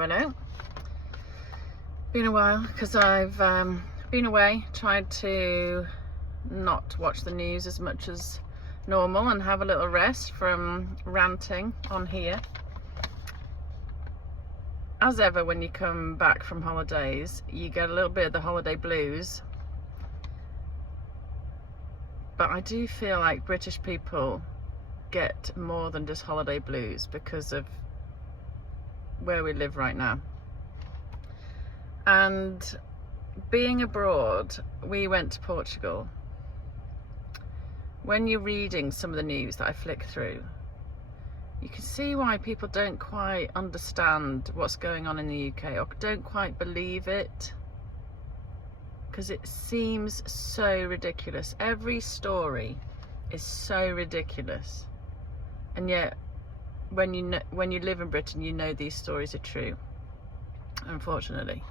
Hello. Been a while because I've been away, tried to not watch the news as much as normal and have a little rest from ranting on here. As ever, when you come back from holidays, you get a little bit of the holiday blues. But I do feel like British people get more than just holiday blues because of where we live right now. And being abroad, we went to Portugal. When you're reading some of the news that I flick through, you can see why people don't quite understand what's going on in the UK or don't quite believe it, because it seems so ridiculous. Every story is so ridiculous, and yet when you live in Britain, you know these stories are true, unfortunately.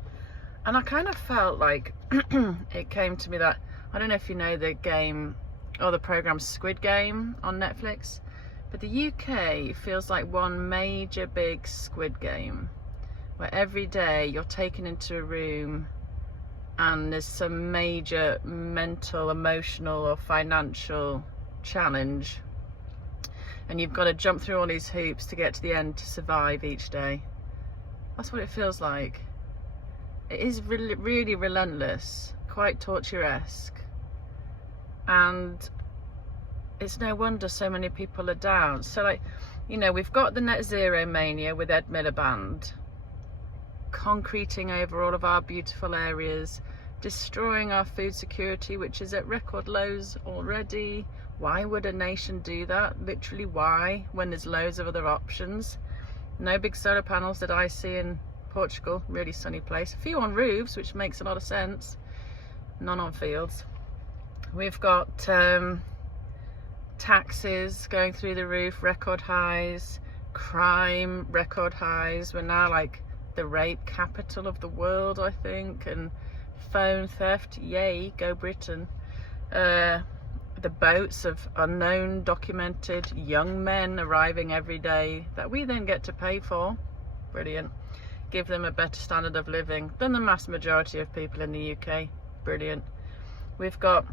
And I kind of felt like it came to me that, I don't know if you know the game or the program Squid Game on Netflix, but the UK feels like one major big Squid Game, where every day you're taken into a room and there's some major mental, emotional or financial challenge, and you've got to jump through all these hoops to get to the end to survive each day. That's what it feels like. It is really, really relentless, quite torturesque, and it's no wonder so many people are down. So, like, you know, we've got the net zero mania with Ed Miliband concreting over all of our beautiful areas, destroying our food security, which is at record lows already. Why would a nation do that? Literally, why, when there's loads of other options? No big solar panels that I see in Portugal, really sunny place. A few on roofs, which makes a lot of sense. None on fields. We've got taxes going through the roof, record highs, crime, record highs. We're now like the rape capital of the world, I think, and phone theft, yay, go Britain. The boats of unknown, documented young men arriving every day that we then get to pay for. Brilliant. Give them a better standard of living than the mass majority of people in the UK. Brilliant. We've got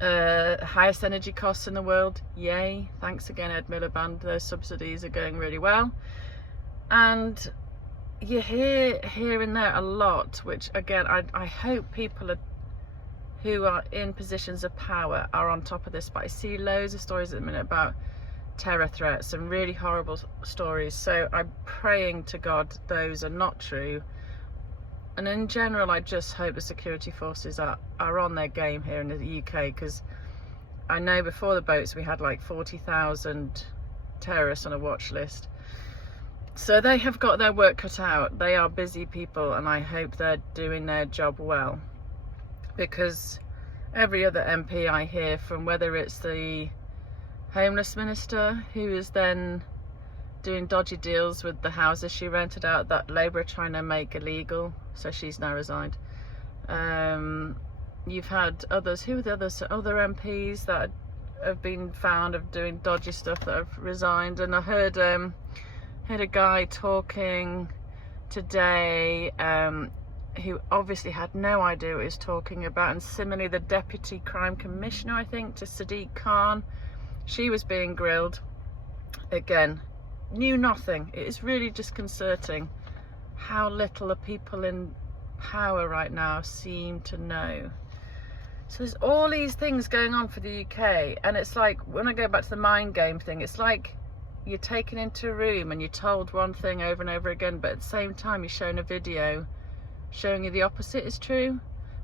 highest energy costs in the world. Yay. Thanks again, Ed Miliband. Those subsidies are going really well. And you hear here and there a lot, which again, I hope people who are in positions of power are on top of this, but I see loads of stories at the minute about terror threats and really horrible stories, so I'm praying to God those are not true. And in general, I just hope the security forces are on their game here in the UK, because I know before the boats we had like 40,000 terrorists on a watch list. So they have got their work cut out. They are busy people, and I hope they're doing their job well, because every other MP I hear from, whether it's the homeless minister who is then doing dodgy deals with the houses she rented out that Labour are trying to make illegal, so she's now resigned. You've had others, who are the others? Other MPs that have been found of doing dodgy stuff that have resigned. And I heard a guy talking today who obviously had no idea what he was talking about, and similarly the Deputy Crime Commissioner, I think, to Sadiq Khan, she was being grilled. Again, knew nothing. It is really disconcerting how little the people in power right now seem to know. So there's all these things going on for the UK, and it's like, when I go back to the mind game thing, it's like you're taken into a room and you're told one thing over and over again, but at the same time you're shown a video showing you the opposite is true,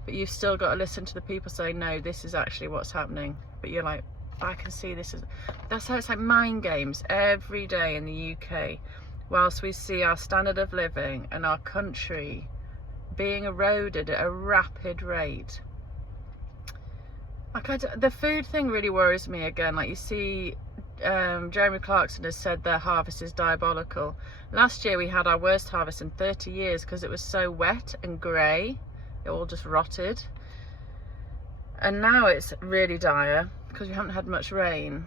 but you've still got to listen to the people say, no, this is actually what's happening. But you're like, I can see this is... That's how it's like mind games every day in the UK, whilst we see our standard of living and our country being eroded at a rapid rate. Like, the food thing really worries me again. Like, you see, Jeremy Clarkson has said their harvest is diabolical. Last year we had our worst harvest in 30 years because it was so wet and grey. It all just rotted. And now it's really dire because we haven't had much rain.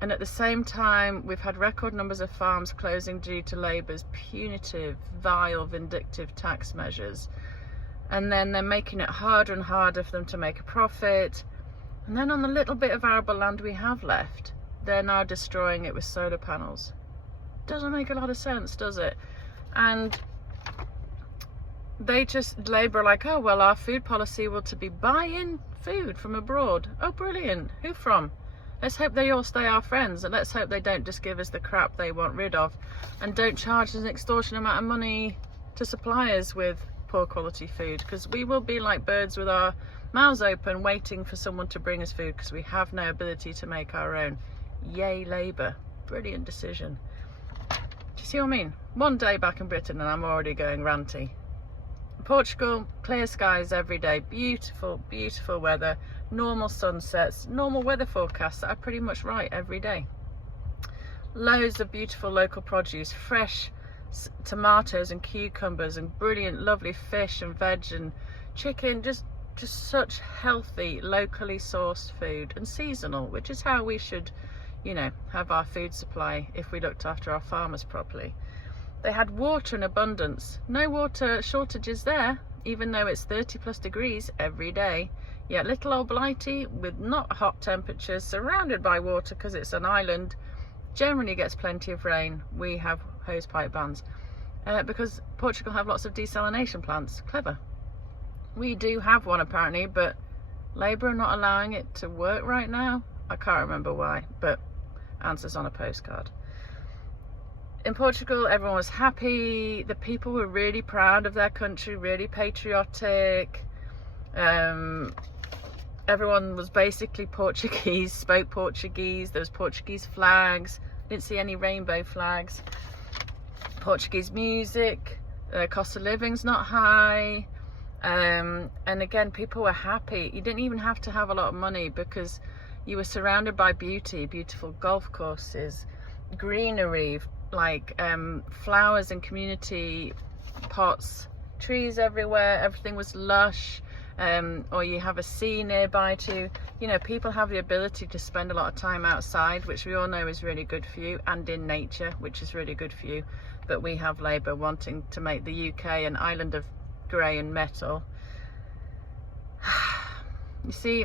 And at the same time, we've had record numbers of farms closing due to Labour's punitive, vile, vindictive tax measures. And then they're making it harder and harder for them to make a profit. And then on the little bit of arable land we have left, they're now destroying it with solar panels. Doesn't make a lot of sense, does it? And Labour are like, oh, well, our food policy will to be buying food from abroad. Oh, brilliant. Who from? Let's hope they all stay our friends, and let's hope they don't just give us the crap they want rid of and don't charge us an extortionate amount of money to supply us with poor quality food, because we will be like birds with our mouths open waiting for someone to bring us food because we have no ability to make our own. Yay, Labour. Brilliant decision. Do you see what I mean? One day back in Britain and I'm already going ranty. Portugal, clear skies every day, beautiful, beautiful weather, normal sunsets, normal weather forecasts that are pretty much right every day. Loads of beautiful local produce, fresh tomatoes and cucumbers and brilliant, lovely fish and veg and chicken, just such healthy, locally sourced food, and seasonal, which is how we should, you know, have our food supply if we looked after our farmers properly. They had water in abundance. No water shortages there, even though it's 30+ degrees every day. Yet little old Blighty, with not hot temperatures, surrounded by water because it's an island, generally gets plenty of rain. We have hosepipe bans because Portugal have lots of desalination plants. Clever. We do have one apparently, but Labour are not allowing it to work right now. I can't remember why, but answers on a postcard. In Portugal, everyone was happy. The people were really proud of their country, really patriotic. Everyone was basically Portuguese, spoke Portuguese. There was Portuguese flags. Didn't see any rainbow flags. Portuguese music. Cost of living's not high. And again, people were happy. You didn't even have to have a lot of money because you were surrounded by beauty, beautiful golf courses, greenery, like flowers in community pots, trees everywhere, everything was lush, or you have a sea nearby too. You know, people have the ability to spend a lot of time outside, which we all know is really good for you, and in nature, which is really good for you. But we have Labour wanting to make the UK an island of grey and metal. You see,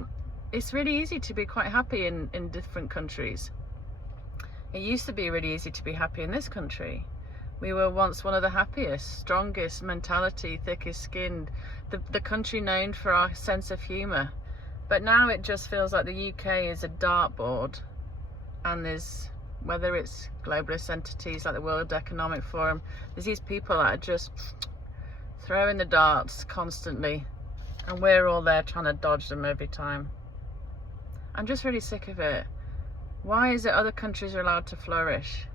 it's really easy to be quite happy in different countries. It used to be really easy to be happy in this country. We were once one of the happiest, strongest mentality, thickest skinned, the country known for our sense of humour. But now it just feels like the UK is a dartboard, and there's, whether it's globalist entities like the World Economic Forum, there's these people that are just throwing the darts constantly, and we're all there trying to dodge them every time. I'm just really sick of it. Why is it other countries are allowed to flourish?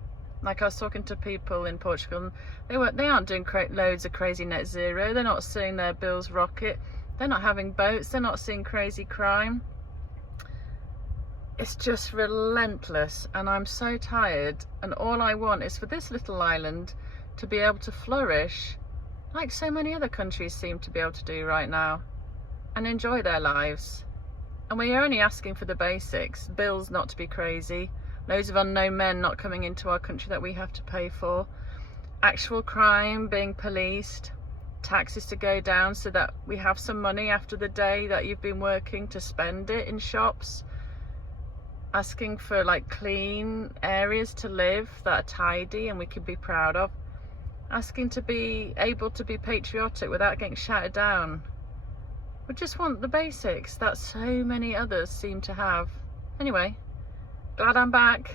Like, I was talking to people in Portugal, they aren't doing loads of crazy net zero. They're not seeing their bills rocket. They're not having boats. They're not seeing crazy crime. It's just relentless, and I'm so tired. And all I want is for this little island to be able to flourish like so many other countries seem to be able to do right now, and enjoy their lives. And we're only asking for the basics. Bills not to be crazy. Loads of unknown men not coming into our country that we have to pay for. Actual crime being policed. Taxes to go down so that we have some money after the day that you've been working to spend it in shops. Asking for like clean areas to live that are tidy and we can be proud of. Asking to be able to be patriotic without getting shouted down. We just want the basics that so many others seem to have. Anyway, glad I'm back.